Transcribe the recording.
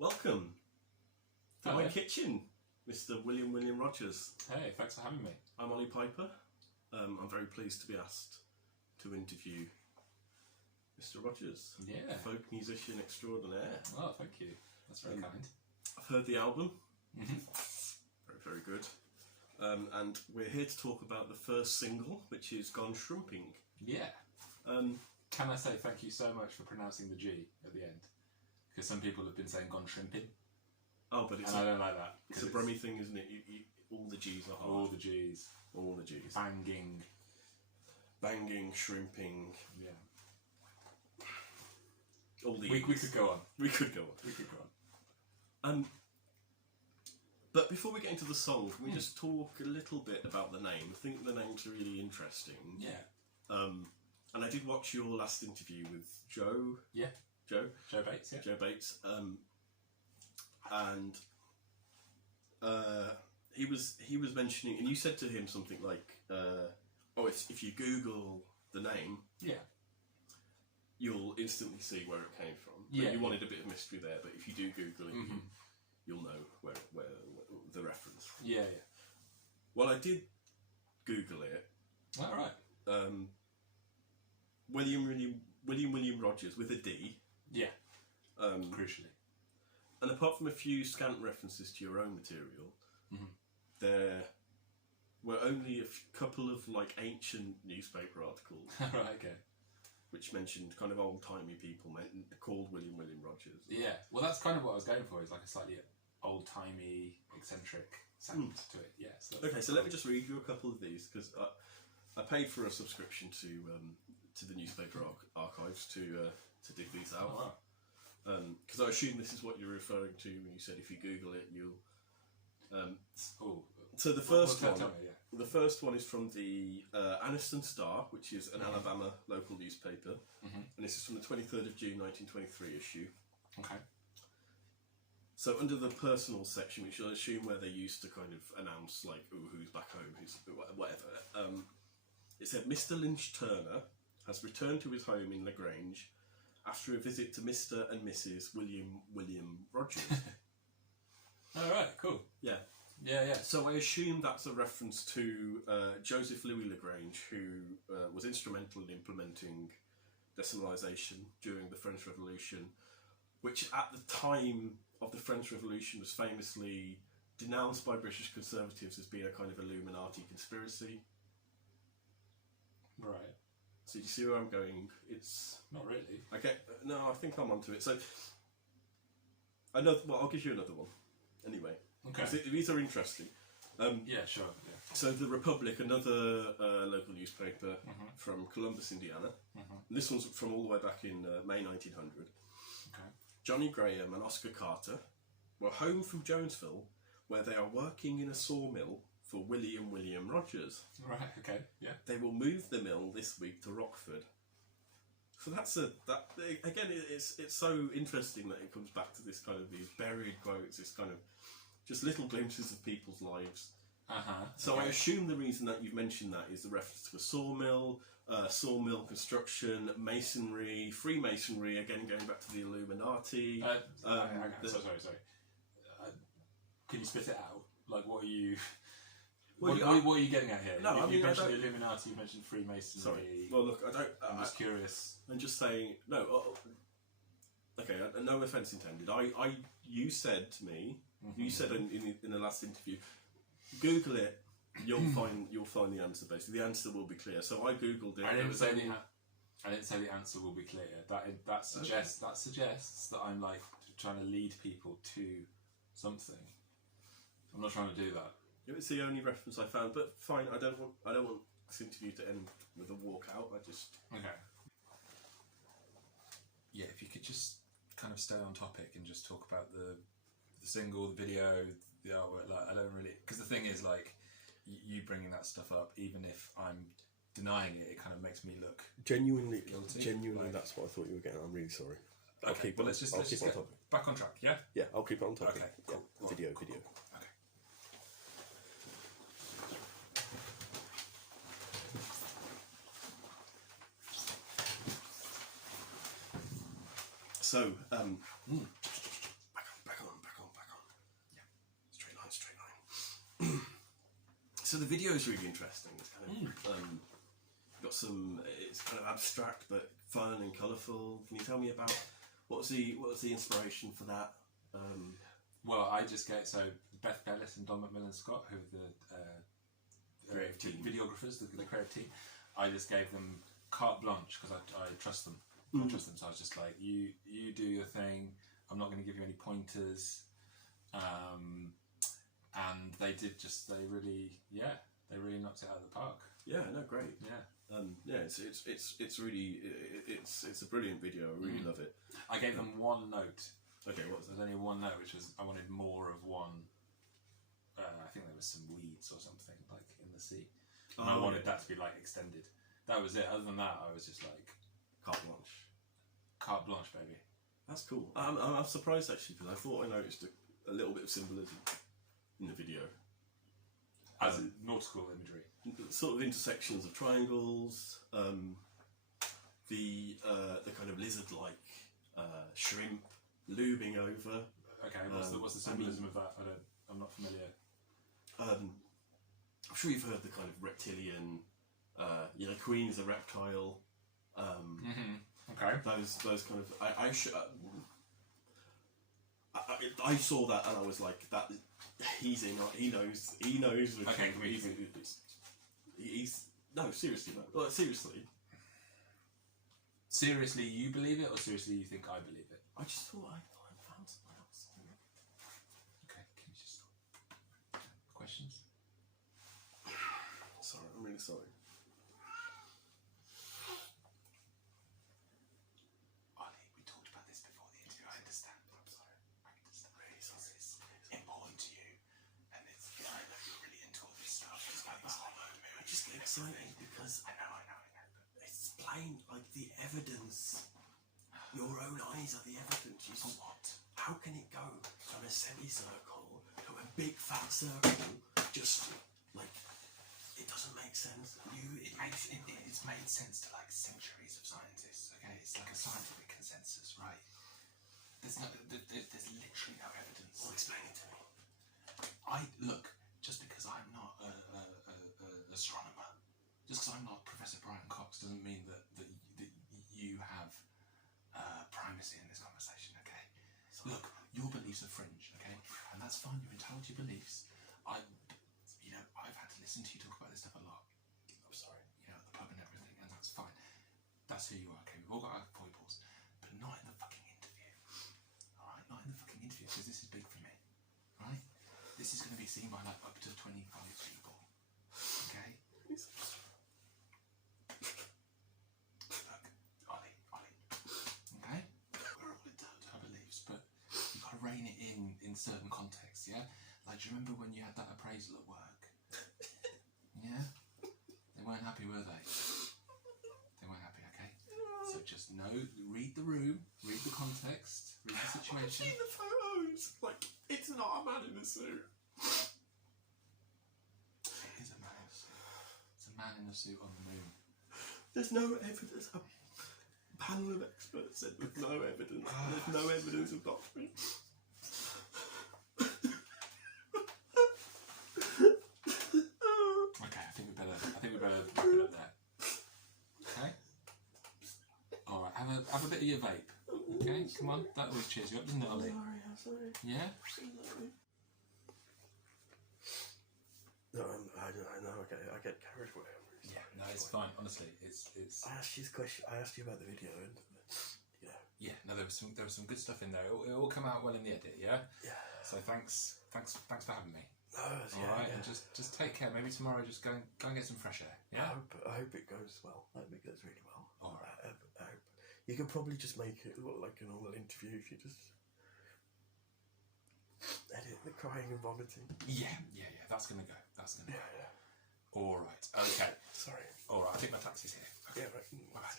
Welcome to my kitchen, Mr. William Rogers. Hey, thanks for having me. I'm Oli Pyper. I'm very pleased to be asked to interview Mr. Rogers. Yeah. Folk musician extraordinaire. Oh, thank you. That's very kind. I've heard the album. Mm-hmm. Very good. And we're here to talk about the first single, which is Gone Shrimping. Yeah. Can I say thank you so much for pronouncing the G at the end? Because some people have been saying gone shrimping. Oh, but it's I don't like that. It's a Brummy thing, isn't it? All the G's are hard. All the G's. All the G's. Banging. Shrimping. Yeah. All the We could go on. We could go on. We could go on. But before we get into the song, can we just talk a little bit about the name? I think the name's really interesting. Yeah. And I did watch your last interview with Joe. Yeah. Joe Bates, yeah. Joe Bates. And he was mentioning, and you said to him something like, if you Google the name, yeah, you'll instantly see where it came from. Yeah. But you wanted a bit of mystery there, but if you do Google it, you'll know where the reference. Yeah. Well, I did Google it. All right. William Rogers with a D. Yeah. Crucially. And apart from a few scant references to your own material, there were only a couple of ancient newspaper articles. Right. Okay. Which mentioned kind of old-timey people called William Rogers. Yeah, well, that's kind of what I was going for. Is like a slightly old-timey, eccentric sound to it. Yeah. So let me just read you a couple of these because I paid for a subscription to the newspaper archives to dig these out. Oh, wow. Because I assume this is what you're referring to when you said if you Google it, you'll. So the first one. The first one is from the Anniston Star, which is an Alabama local newspaper, and this is from the 23rd of June 1923 issue. Okay. So under the personal section, which I assume where they used to kind of announce who's back home, who's whatever, it said Mr. Lynch Turner has returned to his home in LaGrange after a visit to Mr. and Mrs. William Rogers. All right. Cool. Yeah. Yeah. So I assume that's a reference to Joseph Louis Lagrange, who was instrumental in implementing decimalisation during the French Revolution, which at the time of the French Revolution was famously denounced by British Conservatives as being a kind of Illuminati conspiracy. Right. So you see where I'm going? It's not really. Okay. No, I think I'm onto it. So I'll give you another one. Anyway. Okay. These are interesting. Yeah, sure. Yeah. So the Republic, another local newspaper from Columbus, Indiana. And this one's from all the way back in May 1900. Okay. Johnny Graham and Oscar Carter were home from Jonesville, where they are working in a sawmill for William Rogers. Right. Okay. Yeah. They will move the mill this week to Rockford. So again. It's so interesting that it comes back to this kind of these buried quotes, this kind of just little glimpses of people's lives. So I assume the reason that you've mentioned that is the reference to a sawmill construction, masonry, Freemasonry, again going back to the Illuminati. Sorry. Can you spit it out? Like, what are you... What are you getting at here? No, you mentioned the Illuminati, you mentioned Freemasonry. Sorry. Well, look, I'm just curious. I'm just saying... No, okay, no offence intended. You said to me... You said in the last interview, Google it, you'll find the answer. Basically, the answer will be clear. So I googled it. I didn't say the answer will be clear. That suggests that I'm trying to lead people to something. I'm not trying to do that. It's the only reference I found, but fine. I don't want this interview to end with a walkout. Okay. Yeah, if you could just kind of stay on topic and just talk about the single, the video, the artwork. I don't really, because the thing is, you bringing that stuff up, even if I'm denying it, it kind of makes me look genuinely guilty. Genuinely, that's what I thought you were getting. I'm really sorry. Okay, let's just get on topic. Back on track. Yeah. Yeah, I'll keep it on topic. Okay. Cool. Yeah. Video. Okay. So, back So the video is really interesting. It's kind of got some. It's kind of abstract but fun and colourful. Can you tell me about what was the inspiration for that? Well, I just get Beth Bellis and Don McMillan Scott, who are the Creative team. videographers, the creative team. I just gave them carte blanche because I trust them. I trust them, so I was just like, you do your thing. I'm not going to give you any pointers. And they really knocked it out of the park. Yeah, no, great. Yeah. It's really it's a brilliant video. I really love it. I gave them one note. Okay, what was There that? was only one note, which was I wanted more of one. I think there was some weeds or something like in the sea, and I wanted that to be like extended. That was it. Other than that, I was just like carte blanche, baby. That's cool. I'm surprised actually because I thought I noticed a little bit of symbolism in the video. As in nautical imagery. Sort of intersections of triangles, the kind of lizard-like shrimp lubing over. Okay, what's the symbolism of that? I'm not familiar. I'm sure you've heard the kind of reptilian. Queen is a reptile. Okay. Those kind of. I saw that and I was like, that. He's in. He knows. Okay, He's no, seriously, man. Well, seriously. Seriously, you believe it, or seriously, you think I believe it? I just thought I found someone else. Okay, can you just stop? Questions? Sorry, I'm really sorry. Oli, we talked about this before the interview. I understand. I'm sorry. I understand. Really sorry. This is important to you, and I know you're really into all this stuff. It's like the hormone mood. I just get excited because I know. it's plain like the evidence. Your own eyes are the evidence. You For what? How can it go from a semicircle to a big fat circle? Just like it doesn't make sense. It's made sense to like centuries of scientists. Okay, it's like a scientific consensus, right? There's literally no evidence. Well, explain it to me. Look, just because I'm not an astronomer, just because I'm not Professor Brian Cox, doesn't mean that you have primacy in this conversation. Okay, look, your beliefs are fringe. Okay, and that's fine. You're entitled to your beliefs. I've had to listen to you talk about this stuff a lot. I'm sorry. At the pub and everything, and that's fine. That's who you are. Okay, we've all got our foibles, but not in the fucking interview. All right, not in the fucking interview because this is big for me. Right? This is going to be seen by like up to 25 people. Okay. Look, Oli. Okay? We're all entitled to our beliefs, but you've got to rein it in certain contexts, yeah? Like, do you remember when you had that appraisal at work? Yeah? They weren't happy, were they? They weren't happy, okay? So just read the room, read the context, read the situation. I've seen the photos. Like, it's not a man in a suit. It is a man in a suit. It's a man in a suit on the moon. There's no evidence. A panel of experts said with no evidence. There's no evidence of doctrine. Okay, I think we better wrap it up there. Okay? Alright, have a bit of your vape. Okay, come on, that always cheers you up, doesn't it, Oli? I'm sorry. Yeah? No, I know. I get carried away. Yeah, no, it's fine. Honestly, it's. I asked you this question. I asked you about the video, and Yeah, no, there was some good stuff in there. It all come out well in the edit. Yeah. Yeah. So thanks for having me. No, all right, and just take care. Maybe tomorrow, just go and get some fresh air. Yeah. I hope it goes well. I hope it goes really well. All right. I hope you could probably just make it look like a normal interview if you just edit the crying and vomiting. Yeah. That's gonna go. Yeah. All right. Okay. Sorry. All right. I think my taxi's here. Okay. Yeah. Right. Bye.